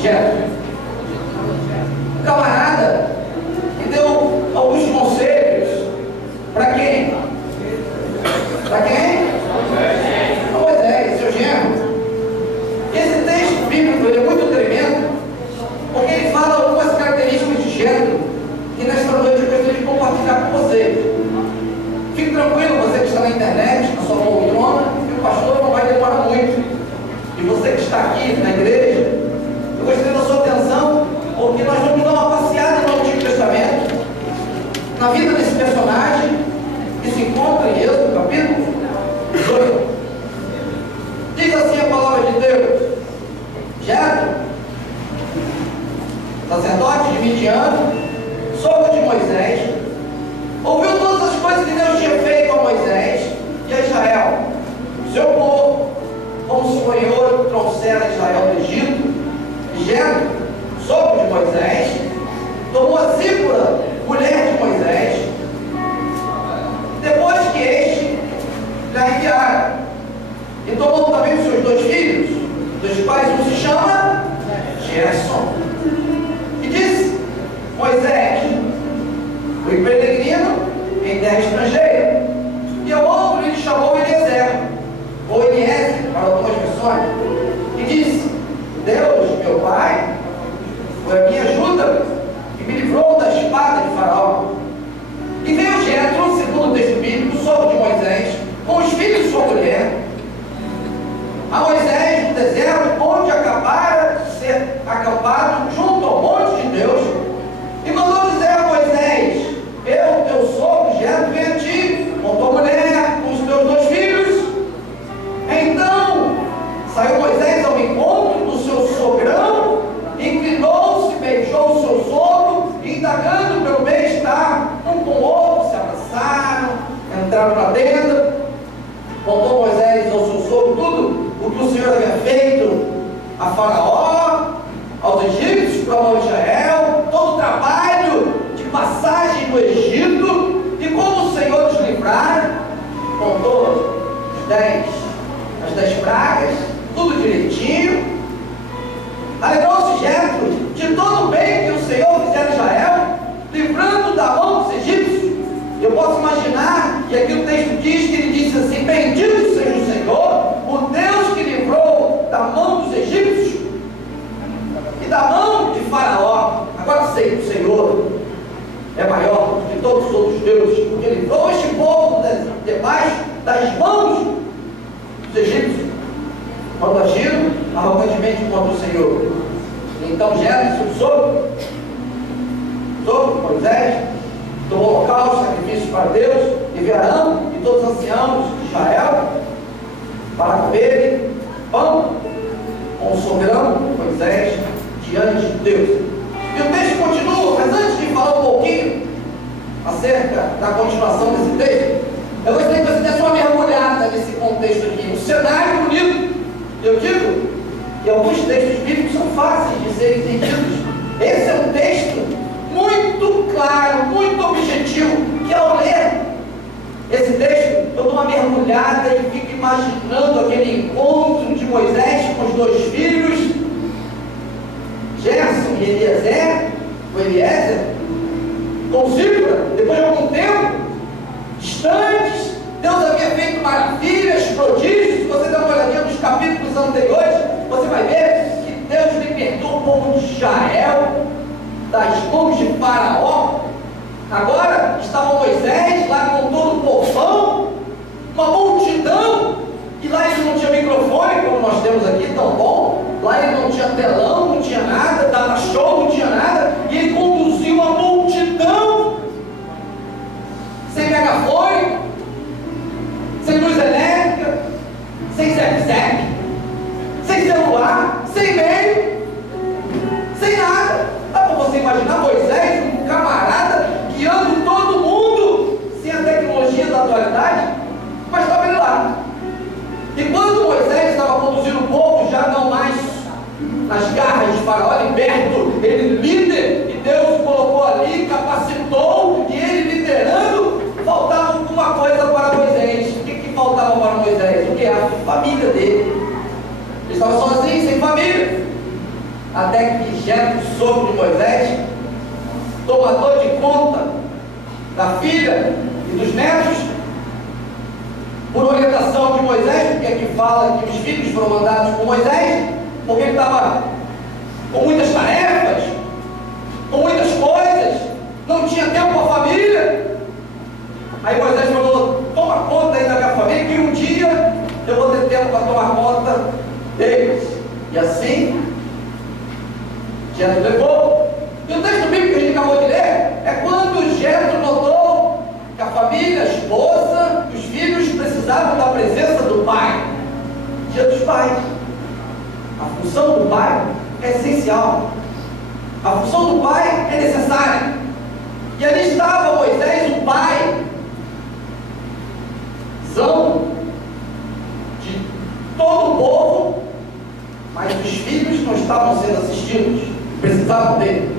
Jetro. O camarada que deu alguns conselhos para quem? Para quem? Para Moisés, seu genro. Esse texto bíblico ele é muito tremendo, porque ele fala algumas características de Jetro que nesta noite eu gostaria de compartilhar com vocês. Fique tranquilo, você que está na internet, na sua poltrona, que o pastor não vai demorar muito. E você que está aqui na igreja, eu gostaria da sua atenção, porque nós vamos dar uma passeada no Antigo Testamento, na vida desse personagem, que se encontra em Êxodo, capítulo 18. Diz assim a palavra de Deus: Jetro, sacerdote de Midian, sogro de Moisés, ouviu todas as coisas que Deus tinha feito a Moisés e a Israel, seu povo, como o Senhor trouxera Israel do Egito. E Jetro, sogro de Moisés, tomou a Zípora, mulher de Moisés, depois que este lhe enviara, e tomou também os seus 2 filhos, dos quais um se chama Gerson, e disse: Moisés foi peregrino em terra estrangeira, e ao outro ele chamou Eliezer, ou Eliezer, para algumas versões, e disse: Deus, meu pai, foi a minha ajuda e me livrou da espada de Faraó. E veio Jetro, segundo o texto bíblico, sogro de Moisés, com os filhos de sua mulher, a Moisés no deserto, onde acabara de ser acampado junto ao monte de Deus, e mandou dizer a Moisés: eu, teu sogro Jetro, venho a ti, com tua mulher, com os teus 2 filhos. Então saiu Moisés ao encontro do seu sogrão, inclinou-se, beijou o seu sogro, e indagando pelo bem-estar um com o outro, se abraçaram, entraram na tenda. Contou Moisés ao seu sogro tudo o que o Senhor havia feito a Faraó, aos egípcios, para o Israel, todo o trabalho de passagem do Egito, e como o Senhor os livrara. Contou as 10 pragas, tudo direitinho. Alegrou-se Jetro de todo o bem que o Senhor fizera a Israel, livrando da mão dos egípcios. Eu posso imaginar, e aqui o texto diz que ele disse assim: bendito seja o Senhor, o Deus que livrou da mão dos egípcios e da mão de Faraó. Agora sei que o Senhor é maior do que todos os outros deuses, porque livrou este povo debaixo das mãos dos egípcios, quando agiram arrogantemente contra o Senhor. Então Jetro, seu sogro Moisés, tomou holocausto, sacrifícios para Deus, e veio Arão e todos os anciãos de Israel para comerem pão com o soberano Moisés diante de Deus. E o texto continua, mas antes de falar um pouquinho acerca da continuação desse texto, eu gostaria que você desse uma mergulhada nesse contexto aqui. Um cenário bonito. Eu digo que alguns textos bíblicos são fáceis de serem entendidos. Esse é um texto muito claro, muito objetivo, que ao ler esse texto, eu dou uma mergulhada e fico imaginando aquele encontro de Moisés com os 2 filhos, Gerson e Eliezer, com Zípora. Depois de algum tempo, distantes, Deus havia feito maravilhas, prodígios. Se você der uma olhadinha nos capítulos anteriores, você vai ver que Deus libertou o povo de Israel das mãos de Faraó. Agora estava Moisés lá com todo o povão, uma multidão, e lá ele não tinha microfone como nós temos aqui, tão bom. Lá ele não tinha telão, não tinha nada, dava show, não tinha nada, e ele conduziu uma multidão sem megafone, sem luz elétrica, sem zep-zep, sem celular, sem meio, sem nada. Dá para você imaginar Moisés, um camarada guiando todo mundo sem a tecnologia da atualidade, mas estava ele lá. E quando Moisés estava conduzindo o povo, já não mais nas garras de Faraó, liberto, ele líder, e Deus colocou ali, capacitou, e ele liderando, faltava uma coisa para Moisés. O que faltava para Moisés? O que? A família dele. Ele estava sozinho, sem família. até que Jetro, sogro de Moisés, tomador de conta da filha e dos netos, por orientação de Moisés, porque aqui fala que os filhos foram mandados por Moisés, porque ele estava com muitas tarefas, com muitas coisas, não tinha tempo para a família. Aí Moisés falou: toma conta aí da minha família, que um dia eu vou ter tempo para tomar conta deles. E assim, Jetro levou. E o texto bíblico que a gente acabou de ler é quando Jetro notou que a família, a esposa e os filhos precisavam da presença do pai. Dia dos pais. A função do pai é essencial. A função do pai é necessária. E ali estava Moisés, o pai de todo o povo, mas os filhos não estavam sendo assistidos, precisavam dele.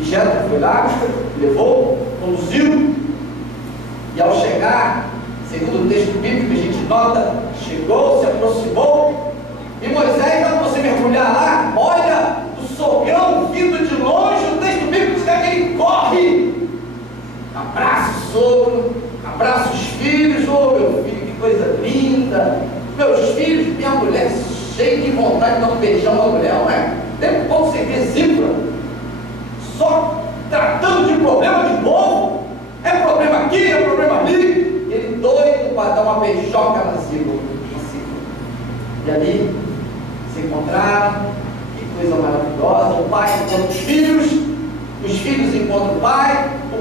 E Jetro foi lá, levou, conduziu, e ao chegar, segundo o texto bíblico que a gente nota, chegou, se aproximou, e Moisés, quando você mergulhar lá, olha o sogrão vindo de longe, o texto bíblico diz que ele corre, abraça o sogro, abraça os filhos. Oh, meu filho, que coisa linda, meus filhos, minha mulher, cheia de vontade de dar um beijão na mulher, não é? Tem como você ver Zípora, só tratando de problema de povo, é problema aqui, é problema ali, ele doido para dar uma beijoca na Zípora. E ali se encontraram, que coisa maravilhosa, o pai encontra os filhos encontram o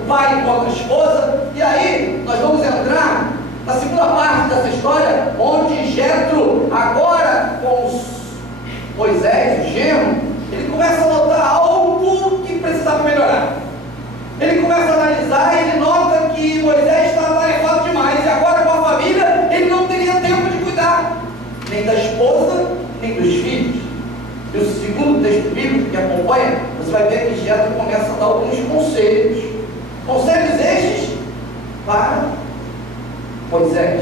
pai encontra a esposa, e aí nós vamos entrar na segunda parte dessa história, onde Jetro, agora com Moisés, o genro, ele começa a notar algo que precisava melhorar. Ele começa a analisar e ele nota que Moisés está atarefado demais, e agora com a família ele não teria tempo de cuidar nem da esposa, nem dos filhos. E o segundo texto bíblico que acompanha, você vai ver que Jetro começa a dar alguns conselhos. Conselhos estes para Moisés.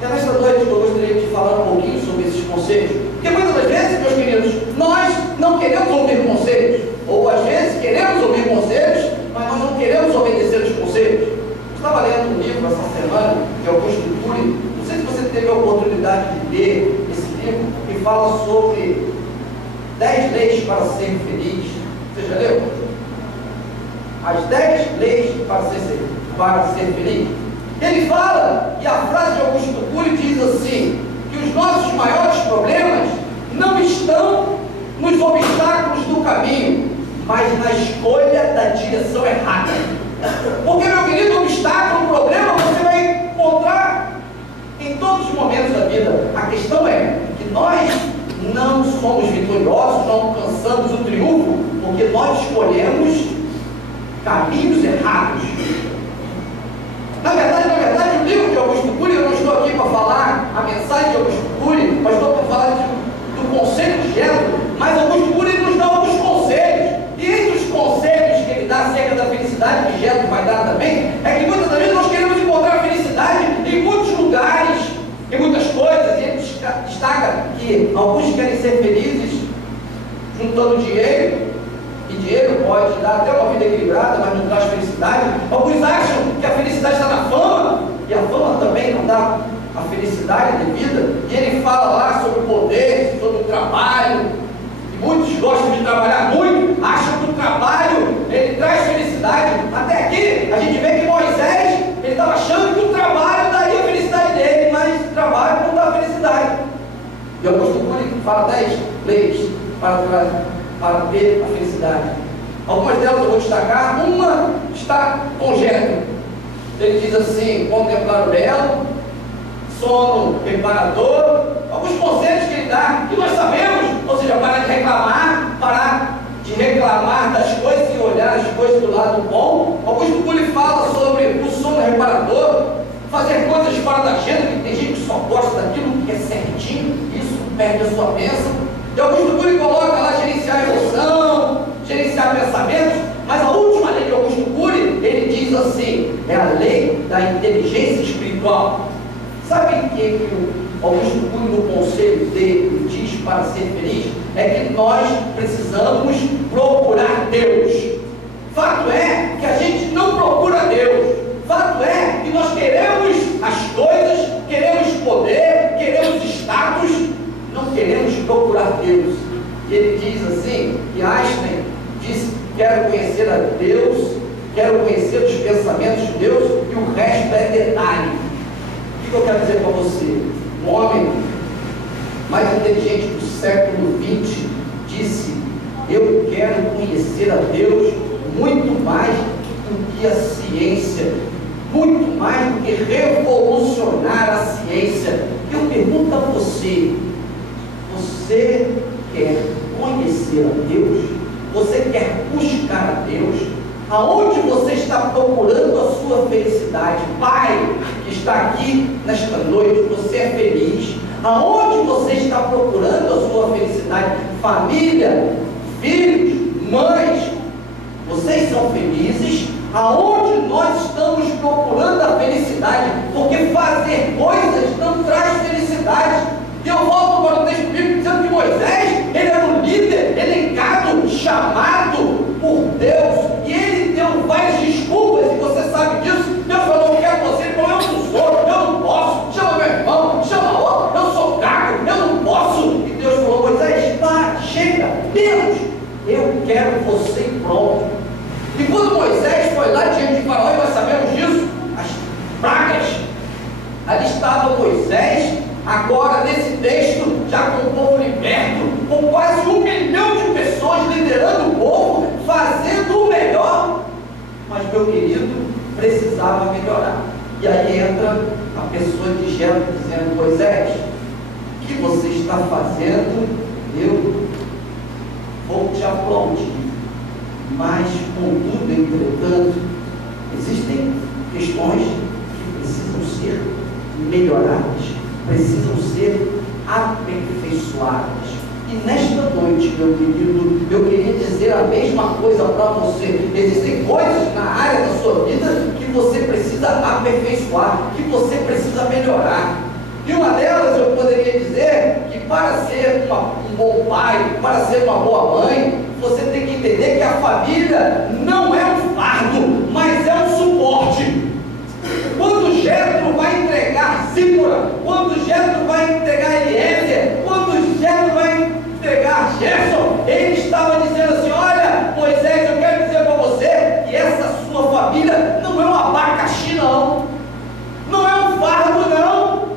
E nesta noite eu gostaria de falar um pouquinho sobre esses conselhos. Porque muitas das vezes, meus queridos, nós não queremos ouvir conselhos. Ou às vezes queremos ouvir conselhos, mas nós não queremos obedecer os conselhos. Eu estava lendo um livro essa semana, de Augusto Cury. Não sei se você teve a oportunidade de ler esse livro, que fala sobre 10 leis para ser feliz. Você já leu? As 10 leis para ser feliz. Ele fala, e a frase de Augusto Cury diz assim, que os nossos maiores problemas não estão nos obstáculos do caminho, mas na escolha da direção errada. Porque, meu querido, obstáculo, problema, você vai encontrar em todos os momentos da vida. A questão é que nós não somos vitoriosos, não alcançamos o triunfo, porque nós escolhemos caminhos errados. Na verdade, o livro de Augusto Cury, eu não estou aqui para falar a mensagem de Augusto Cury, mas estou para falar do conselho de Jetro, mas Augusto Cury nos dá alguns conselhos, e entre os conselhos que ele dá acerca da felicidade, que Jetro vai dar também, é que muitas vezes nós queremos encontrar a felicidade em muitos lugares, em muitas coisas, e ele destaca que alguns querem ser felizes juntando dinheiro, e dinheiro pode dar até uma vida equilibrada, mas não traz felicidade. Alguns acham que a felicidade está na fama, e a fama também não dá a felicidade de vida. E ele fala lá sobre o poder, sobre o trabalho, e muitos gostam de trabalhar muito, acham que o trabalho ele traz felicidade. Até aqui a gente vê que Moisés ele estava achando que o trabalho daria a felicidade dele, mas o trabalho não dá felicidade. E Augusto Cury fala 10 leis para ter a felicidade. Algumas delas eu vou destacar. Uma está com Jetro. Ele diz assim: contemplar o belo, sono reparador. Alguns conselhos que ele dá, que nós sabemos, ou seja, parar de reclamar das coisas e olhar as coisas do lado bom. Augusto Cury fala sobre o sono reparador, fazer coisas fora da agenda, que tem gente que só gosta daquilo que é certinho, isso perde a sua bênção. E Augusto Cury coloca lá gerenciar a emoção, gerenciar pensamentos, mas a última lei de Augusto Cury, ele diz assim, é a lei da inteligência espiritual. Sabe o que Augusto Cury, no conselho dele, diz para ser feliz, é que nós precisamos procurar Deus. Fato é que a gente não procura Deus. Fato é que nós queremos as coisas, queremos poder, queremos status, não queremos procurar Deus. E ele diz assim, que Einstein disse, quero conhecer a Deus, quero conhecer os pensamentos de Deus, e o resto é detalhe. O que eu quero dizer para você? Um homem mais inteligente do século XX disse, eu quero conhecer a Deus muito mais do que a ciência, muito mais do que revolucionar a ciência. Eu pergunto a você, você quer conhecer a Deus? Você quer buscar a Deus? Aonde você está procurando a sua felicidade? Pai que está aqui nesta noite, você é feliz? Aonde você está procurando a sua felicidade? Família, filhos, mães, vocês são felizes? Aonde nós estamos procurando a felicidade? Porque fazer coisas não traz felicidade. E eu volto para o texto bíblico dizendo que Moisés, ele era um líder elencado, chamado por Deus, e ele deu várias desculpas, e você sabe disso. Deus falou, eu quero você, ele falou, eu não sou, eu não posso, chama meu irmão, chama outro, eu sou fraco, eu não posso. E Deus falou, Moisés, para, chega, Deus, eu quero você e pronto. E quando Moisés foi lá diante de Faraó, e nós sabemos disso, as pragas, ali estava Moisés, agora nesse texto, já com o povo liberto, com quase 1 milhão de pessoas liderando o povo, fazendo o melhor, mas meu querido, precisava melhorar. E aí entra a pessoa de Jetro dizendo, Moisés, o que você está fazendo, eu vou te aplaudir, mas contudo, entretanto, existem questões que precisam ser melhoradas, precisam ser aperfeiçoadas. E nesta noite, meu querido, eu queria dizer a mesma coisa para você. Existem coisas na área da sua vida que você precisa aperfeiçoar, que você precisa melhorar. E uma delas eu poderia dizer que para ser um bom pai, para ser uma boa mãe, você tem que entender que a família não é um fardo, mas é um suporte. Quando Jetro vai entregar Zípora, quando Jetro vai entregar Eliezer, quando Jetro vai entregar Gerson, ele estava dizendo assim, olha, Moisés, eu quero dizer para você que essa sua família não é um abacaxi não, não é um fardo não,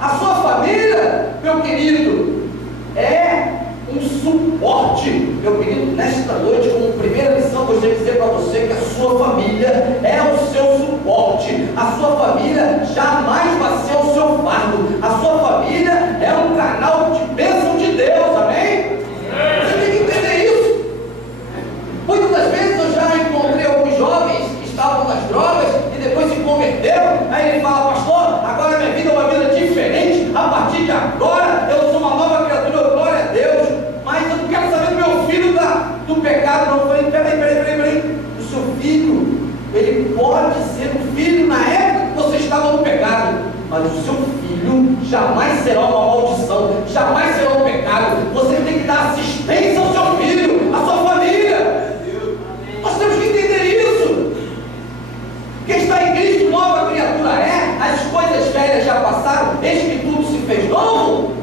a sua família, meu querido, é um suporte. Meu querido, nesta noite, como primeira lição, eu gostaria de dizer para você que a sua família é o seu suporte. A sua família jamais vai ser o seu fardo. A sua família é um canal de bênção de Deus, amém? Você tem que entender isso. Muitas das vezes eu já encontrei alguns jovens que estavam nas drogas e depois se converteram. Aí ele fala, pastor, agora minha vida é uma vida diferente. A partir de agora eu sou uma nova criatura, glória a Deus. Mas eu não quero saber do meu filho do pecado, não. Eu falei, peraí. O seu filho, ele pode ser um filho na época que você estava no pecado, mas o seu filho jamais será uma maldição, jamais será um pecado. Você tem que dar assistência ao seu filho, à sua família. Nós temos que entender isso. Quem está em Cristo, nova criatura é. As coisas velhas já passaram, eis que tudo se fez novo.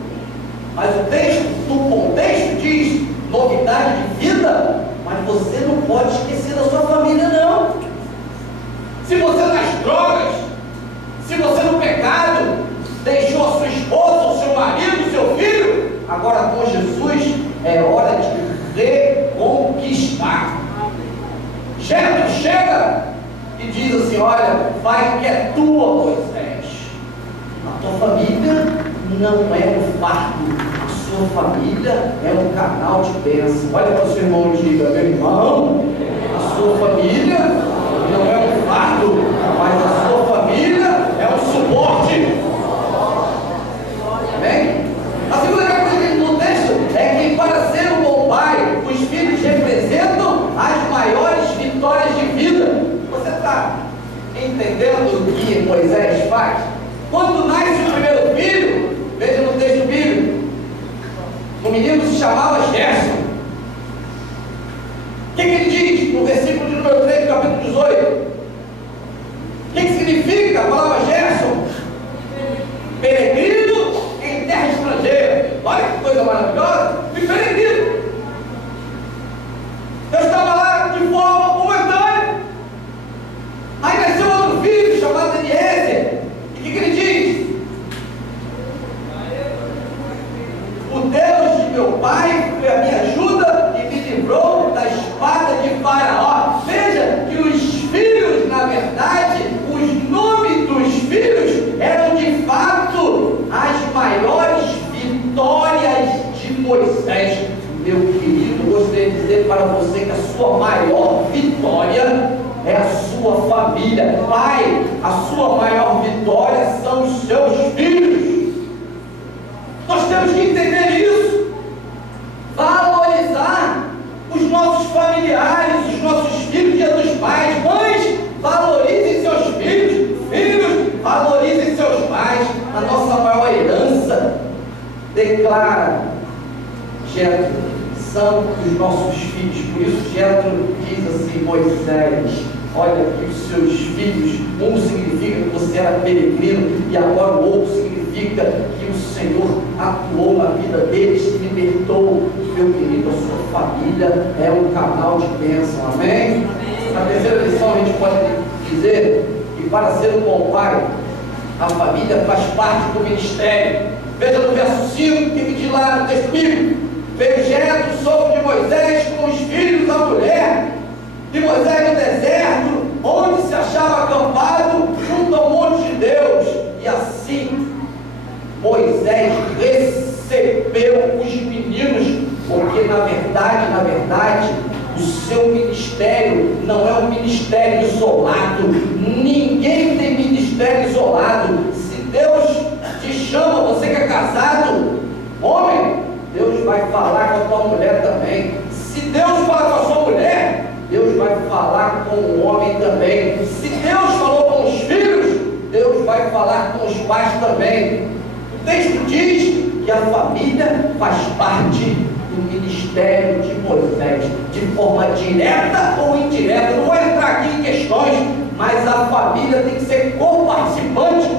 Mas o texto, no contexto, diz novidade de vida, mas você não pode esquecer da sua família, não. Se você nas drogas, se você no pecado, deixou a sua esposa, o seu marido, o seu filho, agora com Jesus é hora de reconquistar. Jetro chega e diz assim, olha, vai que é tua, Moisés. A tua família não é um fardo, a sua família é um canal de bênção. Olha para o seu irmão e diga, meu irmão, a sua família não é um fardo, mas a sua família é um suporte. Amém? A segunda coisa no texto é que para ser um bom pai, os filhos representam as maiores vitórias de vida. Você está entendendo o que Moisés faz? Quando nasce o primeiro filho, menino se chamava Gerson. O que ele diz no versículo de número 3 do capítulo 18? O que significa a palavra Gerson? Peregrino em terra estrangeira. Olha que coisa maravilhosa. Fui peregrino. Eu estava lá de forma momentânea. Aí nasceu outro filho chamado Eliezer. E o que ele diz? O Deus de meu pai foi a minha ajuda e me livrou da espada de Faraó. Veja que os filhos, na verdade, os nomes dos filhos eram de fato as maiores vitórias de Moisés. Meu querido, gostaria de dizer para você que a sua maior vitória é a sua família. Pai, a sua maior vitória são os seus filhos. Nós temos que entender isso. Valorizar os nossos familiares, os nossos filhos, dia dos pais. Mães, valorizem seus filhos. Filhos, valorizem seus pais. A nossa maior herança, declara Jetro, são os nossos filhos. Por isso Jetro diz assim: Moisés, olha que os seus filhos, um significa que você era peregrino e agora o outro significa que o Senhor atuou na vida deles e libertou. Meu querido, a sua família é um canal de bênção, amém? Na terceira lição a gente pode dizer que para ser um bom pai, a família faz parte do ministério. Veja no verso 5, que diz lá no texto bíblico: veio Jetro, sogro de Moisés, com os filhos da mulher de Moisés no deserto, onde se achava acampado junto ao monte de Deus. E assim Moisés recebeu os meninos, porque na verdade, o seu ministério não é um ministério isolado. Ninguém tem ministério isolado. Se Deus te chama, você que é casado, homem, Deus vai falar com a tua mulher também. Se Deus fala com a sua mulher, Deus vai falar com o homem também. Se Deus falou com os filhos, Deus vai falar com os pais também. O texto diz que a família faz parte do ministério de Moisés, de forma direta ou indireta. Não vou entrar aqui em questões, mas a família tem que ser coparticipante.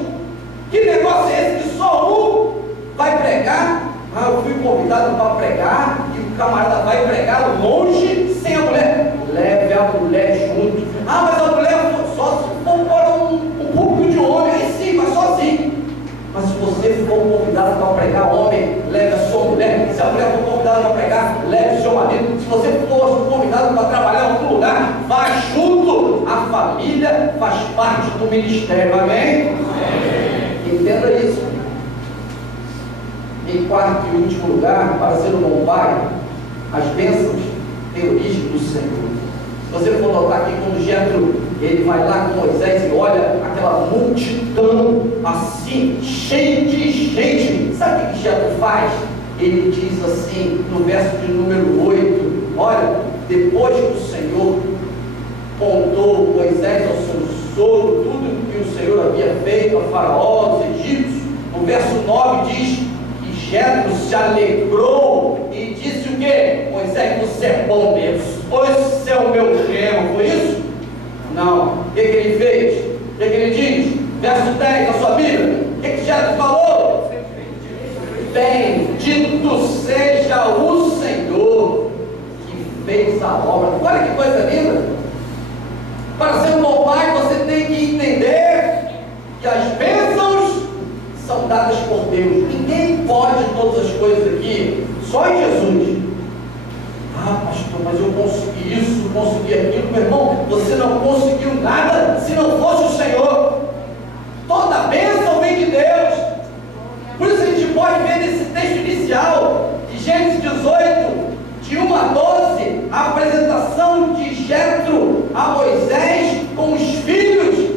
Que negócio é esse que só um vai pregar? Ah, eu fui convidado para pregar e o camarada vai pregar longe sem a mulher. Leve a mulher junto. Ah, mas a mulher só se for para um público de homem, aí sim, mas sozinho. Mas se você for convidado para pregar homem, leve a sua mulher. Se a mulher for convidada para pregar, leve o seu marido. Se você for convidado para trabalhar em algum lugar, vá junto. A família faz parte do ministério, amém? Entenda isso. Em quarto e último lugar, para ser um bom pai, as bênçãos têm origem do Senhor. Se você for notar aqui, quando Jetro ele vai lá com Moisés e olha aquela multidão assim, cheia de gente, sabe o que Jetro faz? Ele diz assim, no verso de número 8, olha, depois que o Senhor contou Moisés ao seu sogro, tudo que o Senhor havia feito a Faraó, aos egípcios, no verso 9 diz que Jetro se alegrou e disse o quê? Moisés, você é bom mesmo, você é o meu genro, foi isso? Não. O que ele fez? O que ele diz? Verso 10 da sua Bíblia. O que Jetro falou? Bendito seja o Senhor que fez a obra. Olha que coisa linda. Para ser um bom pai, você tem que entender que as bênçãos são dadas por Deus. Ninguém pode todas as coisas aqui, só em Jesus. Ah, pastor, mas eu consegui isso, consegui aquilo. Meu irmão, você não conseguiu nada se não fosse o Senhor. Toda bênção vem de Deus. Por isso a gente pode ver nesse texto inicial de Gênesis 18, de 1 a 12, a apresentação de Jetro a Moisés com os filhos.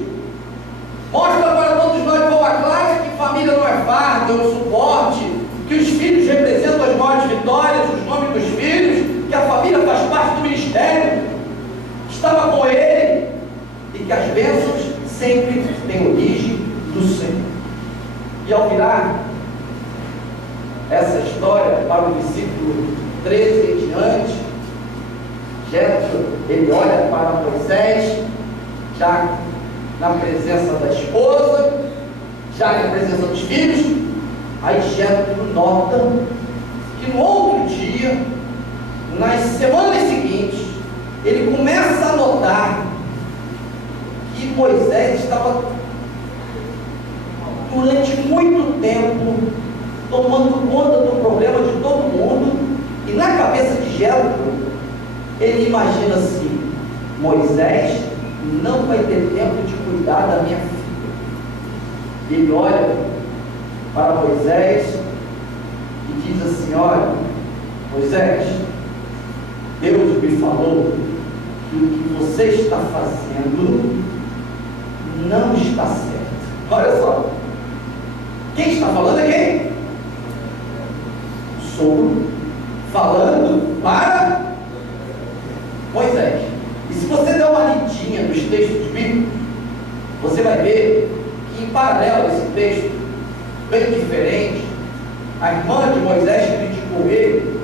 Mostra para todos nós de forma clara que família não é fardo, é um suporte, que os filhos representam as maiores vitórias, os nomes dos filhos, que a família faz parte do ministério, estava com ele, e que as bênçãos sempre têm origem do Senhor. E ao virar essa história para o versículo 13 em diante, Jétro, ele olha para Moisés, já na presença da esposa, já na presença dos filhos. Aí Jétro nota que no outro dia, nas semanas seguintes, ele começa a notar que Moisés estava durante muito tempo tomando conta do problema de todo mundo, e na cabeça de Jétro ele imagina assim: Moisés não vai ter tempo de cuidar da minha filha. Ele olha para Moisés e diz assim: olha, Moisés, Deus me falou que o que você está fazendo não está certo. Olha só, quem está falando é quem? O sogro falando para Moisés. E se você der uma lidinha nos textos bíblicos, você vai ver que em paralelo a esse texto, bem diferente, a irmã de Moisés criticou ele,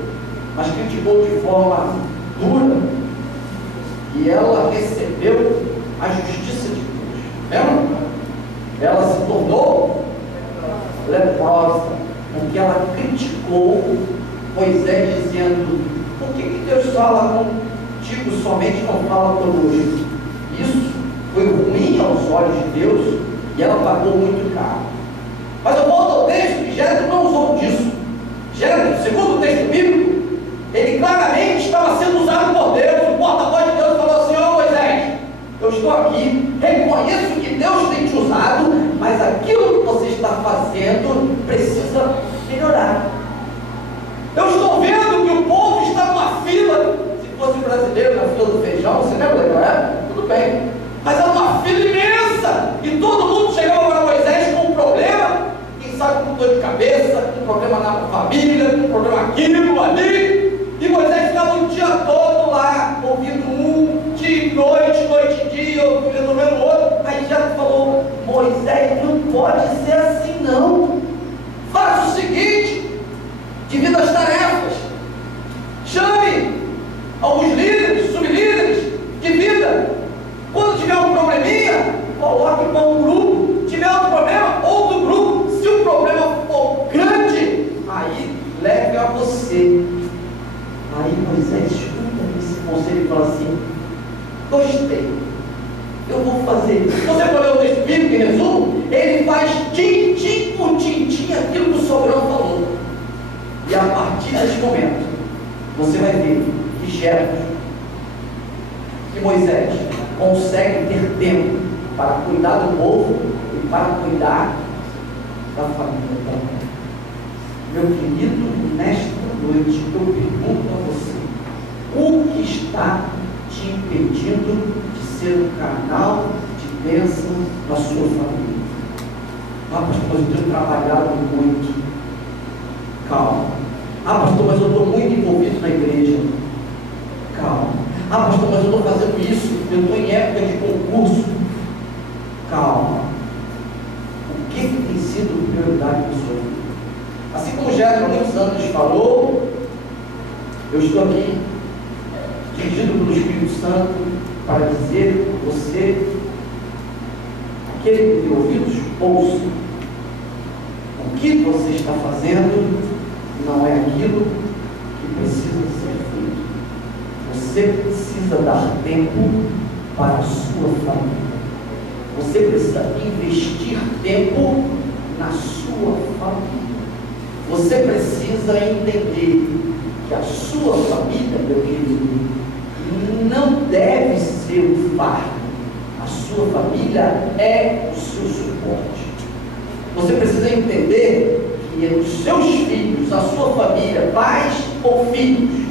mas criticou de forma dura, e ela recebeu a justiça de Deus. Lembra? Ela se tornou leprosa, porque ela criticou Moisés, dizendo: por que Deus fala contigo somente, não fala conosco? Isso foi ruim aos olhos de Deus, e ela pagou muito caro. Mas eu volto ao texto que Jétro não usou disso. Jétro, segundo o texto bíblico, ele claramente estava sendo usado por Deus. O porta-voz de Deus falou assim: ó Moisés, eu estou aqui, reconheço que Deus tem te usado, mas aquilo que você está fazendo precisa melhorar. Eu estou vendo que o povo está numa fila. Se fosse brasileiro, na fila do feijão, você lembra daquela época? Tudo bem, mas era uma fila imensa, e todo mundo chegava para Moisés com um problema, quem sabe com dor de cabeça, com um problema na família, com um problema aqui, ali, e Moisés ficava o dia todo lá, ouvindo um, dia e noite, noite e dia, ouvindo o outro. Aí já falou: Moisés, não pode ser assim não, faça o seguinte, divida as tarefas, chame alguns líderes, sublíderes, divida. Quando tiver um probleminha, coloque para um grupo. Tiver outro problema, outro grupo. Se o problema for grande, aí leve a você. Aí Moisés escuta esse conselho e fala assim: gostei, eu vou fazer. Se você for ler o texto bíblico, em resumo, ele faz tintim por tintim aquilo que o soberano falou. E a partir desse momento, você vai ver que Jétro, que Moisés consegue ter tempo para cuidar do povo e para cuidar da família também. Meu querido, nesta noite eu pergunto a você: o que está te impedindo de ser um canal de bênção na sua família? Ah, pastor, mas eu tenho trabalhado muito. Calma. Ah, pastor, mas eu estou muito envolvido na igreja. Calma. Ah, pastor, mas eu estou fazendo isso, eu estou em época de concurso. Calma. O que tem sido prioridade na sua vida? Assim como Jétro há muitos anos falou, eu estou aqui, dirigido pelo Espírito Santo, para dizer a você, aquele que tem ouvidos, ouça. O que você está fazendo não é aquilo que precisa ser feito. Você precisa dar tempo para a sua família. Você precisa investir tempo na sua família. Você precisa entender que a sua família, meu querido, não deve ser um fardo. A sua família é o seu suporte. Você precisa entender que os seus filhos, a sua família, pais ou filhos,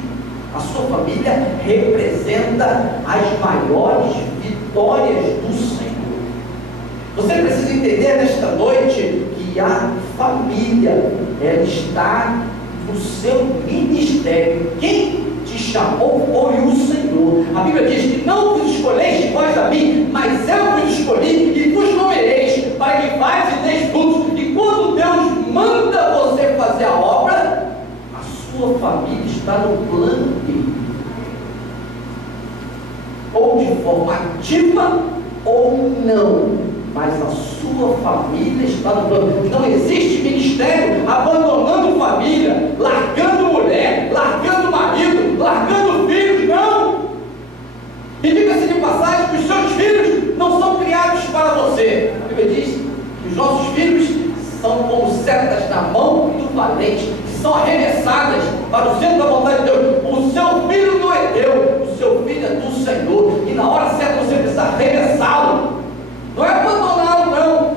a sua família representa as maiores vitórias do Senhor. Você precisa entender nesta noite que a família, ela está no seu ministério. Quem te chamou foi o Senhor. A Bíblia diz que não vos escolheste vós a mim, mas eu vos escolhi e vos nomeeis para que vades e deis frutos. E quando Deus manda você fazer a obra, está no plano dele, ou de forma ativa ou não, mas a sua família está no plano. Não existe ministério abandonando família, largando mulher, largando marido, largando filhos, não. E diga-se de passagem que os seus filhos não são criados para você. A Bíblia diz que os nossos filhos são como setas na mão do valente, que são arremessadas para o centro da vontade de Deus. O seu filho não é teu, o seu filho é do Senhor, e na hora certa você precisa arremessá-lo. Não é abandoná-lo, não,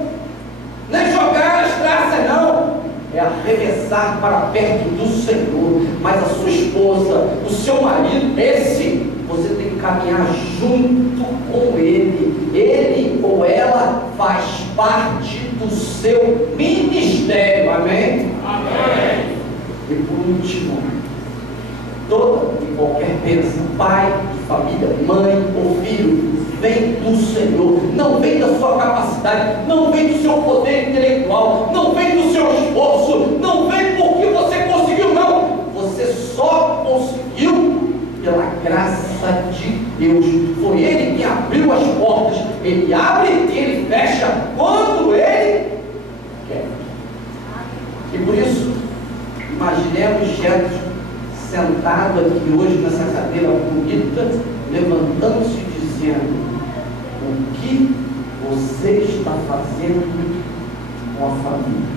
nem jogar as traças, não, é arremessar para perto do Senhor. Mas a sua esposa, o seu marido, esse você tem que caminhar junto com ele ou ela faz parte do seu ministério, amém? Amém. E por último, toda e qualquer bênção, pai de família, mãe ou filho, vem do Senhor, não vem da sua capacidade, não vem do seu poder intelectual, não vem do seu esforço, não vem porque você conseguiu, não, você só conseguiu pela graça de Deus. Foi Ele que abriu as portas, Ele abre e Ele fecha quando Ele quer. E por isso, imaginemos Jetro sentado aqui hoje nessa cadeira bonita, levantando-se e dizendo: o que você está fazendo com a família?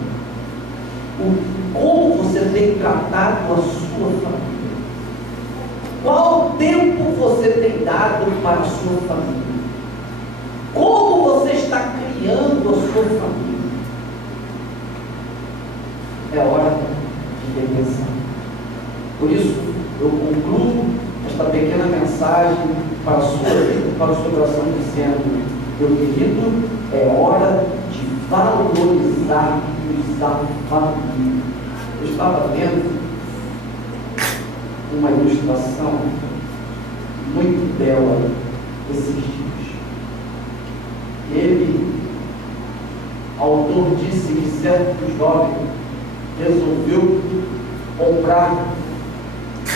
Como você tem tratado a sua família? Qual tempo você tem dado para a sua família? Como você está criando a sua família? É hora de repensar. Por isso, eu concluo esta pequena mensagem para a sua vida, para o seu coração, dizendo: meu querido, é hora de valorizar a família. Eu estava vendo uma ilustração muito bela esses dias. Ele, autor, disse que certo jovem resolveu comprar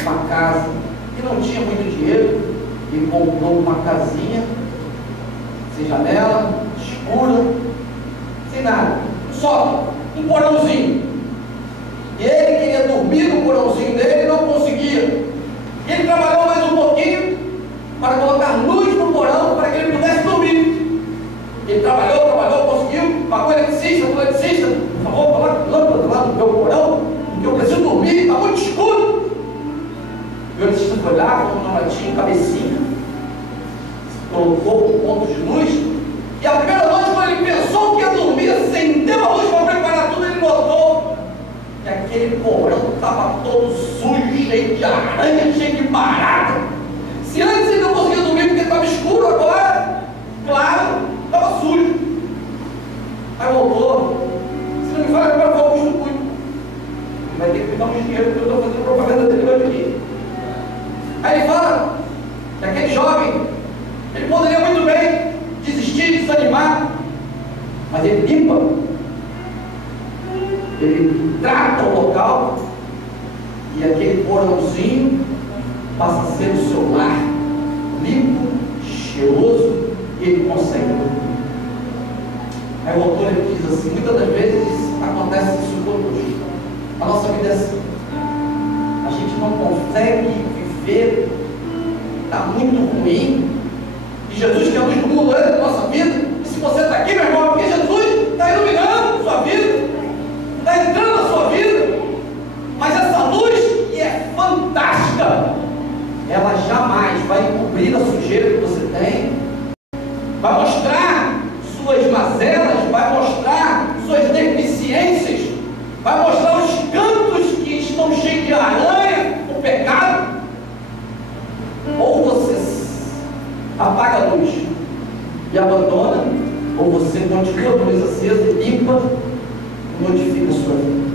uma casa e não tinha muito dinheiro, e comprou uma casinha sem janela, escura, sem nada, só um porãozinho. E ele queria dormir no porãozinho dele e não conseguia. Ele trabalhou mais um pouquinho para colocar luz no porão para que ele pudesse dormir. Ele trabalhou, conseguiu, pagou o eletricista, por favor, coloca lâmpada lá no meu porão, porque eu preciso dormir, está muito escuro. O eletricista foi lá, como não tinha cabecinha, colocou um ponto de luz, e a primeira noite, quando ele pensou que ia dormir, acendeu a luz para preparar tudo, ele notou que aquele porão estava todo sujo, cheio de aranha, cheio de barata. Se antes ele não conseguia dormir porque estava escuro, agora, claro, estava sujo. Aí voltou: se não me fala agora, qual o custo muito? Vai ter que me dar um dinheiro, porque eu estou fazendo propaganda dele hoje aqui. Aí ele fala que aquele jovem, ele poderia muito bem desistir, desanimar, mas ele limpa, ele trata o local, e aquele porãozinho passa a ser o seu lar, limpo, cheiroso, e ele consegue dormir. Aí o autor ele diz assim: muitas das vezes acontece isso conosco. A nossa vida é assim, a gente não consegue viver, está muito ruim, e Jesus, que é a luz do mundo, entra na nossa vida. E se você está aqui, meu irmão, porque Jesus está iluminando a sua vida, está entrando na sua vida. Mas essa luz, que é fantástica, ela jamais vai encobrir a sujeira que você tem, vai mostrar suas mazelas, vai mostrar suas deficiências, vai mostrar os cantos que estão cheios de aranha, o pecado. Ou você apaga a luz e abandona, ou você continua com a luz acesa e limpa e modifica a sua vida.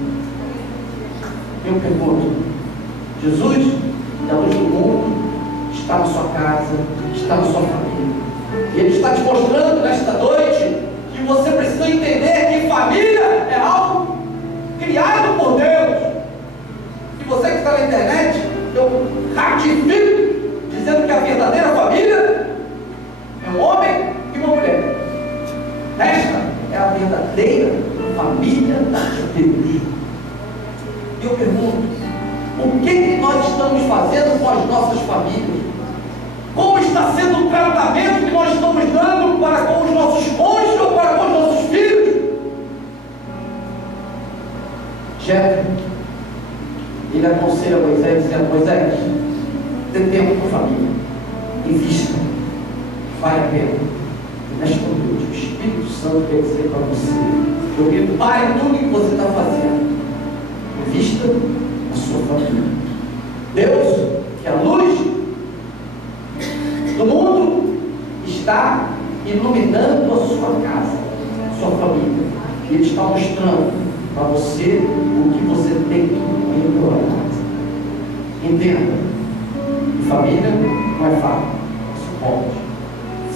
Eu pergunto: Jesus, a luz do mundo, está na sua casa, está na sua família, e Ele está te mostrando nesta noite que você precisa entender que família é algo criado por Deus. E você que está na internet, família de Deus. E eu pergunto, o que nós estamos fazendo com as nossas famílias? Como está sendo o tratamento que nós estamos dando para com os nossos cônjuges ou para com os nossos filhos? Jétro, ele aconselha Moisés, dizendo: Moisés, dê tempo para a família, invista, vale a pena. E nesta noite, o Espírito Santo quer dizer para você: eu digo, pare tudo que você está fazendo, invista na sua família. Deus, que a luz do mundo está iluminando a sua casa, a sua família, e Ele está mostrando para você o que você tem que melhorar. Entenda, que família não é fácil, suporte.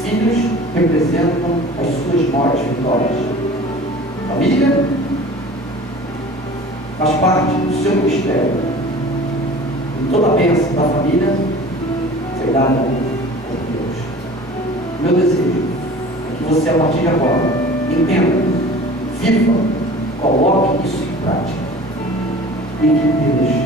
Filhos representam as suas maiores vitórias. Família faz parte do seu mistério. E toda a bênção da família foi dada por Deus. Meu desejo é que você, a partir de agora, entenda, viva, coloque isso em prática. E que Deus